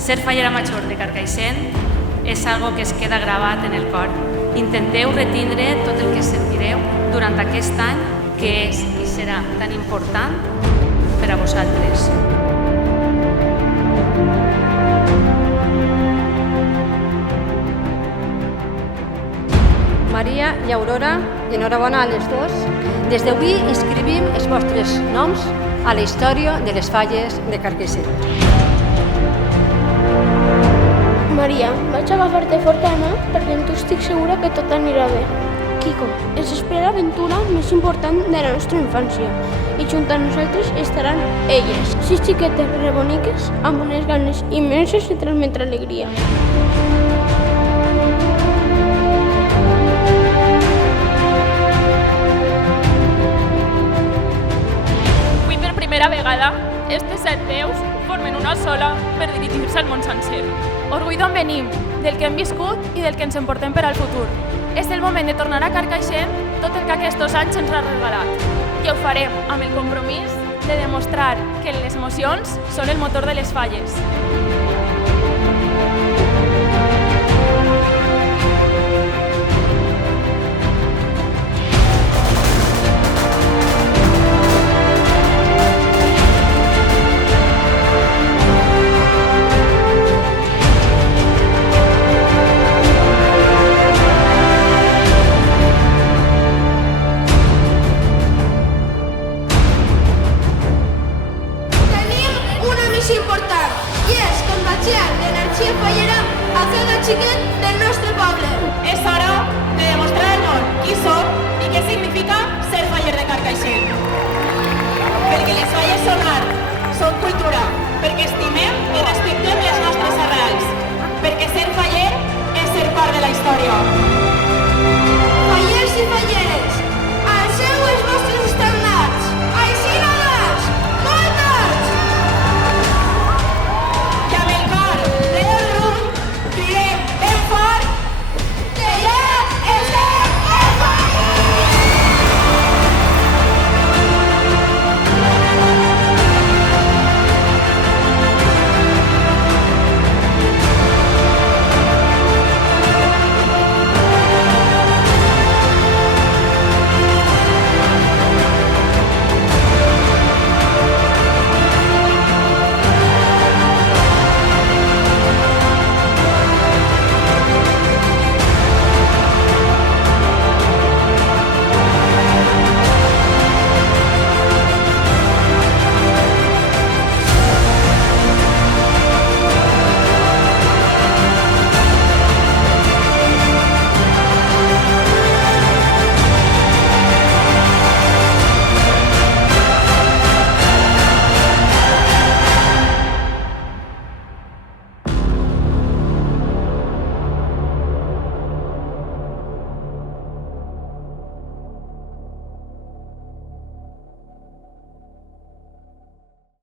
Ser fallera major de Carcaixent és algo que es queda gravat en el cor. Intenteu retindre tot el que sentireu durant aquest any que és i serà tan important per a vosaltres. Maria i Aurora, i enhorabona a les dues. Des d'avui inscrivim els vostres noms a la història de les falles de Carcaixent. Maria, vaig agafar-te fort la mà perquè amb tu estic segura que tot anirà bé. Quico, ens espera l'aventura més important de la nostra infància i junt a nosaltres estaran elles, 6 xiquetes reboniques amb unes ganes immenses de transmetre alegria. Avui per primera vegada, estes 7 veus formen una sola per dirigir-se al món sencer. Orgull d'on venim, del que hem viscut i del que ens emportem per al futur. És el moment de tornar a Carcaixent tot el que aquests anys ens ha regalat. I ho farem amb el compromís de demostrar que les emocions són el motor de les falles. Important, i és contagiar l'energia fallera a cada xiquet del nostre poble. És hora de demostrar-nos qui som i què significa ser faller de Carcaixent. Perquè les falles són art, són cultura,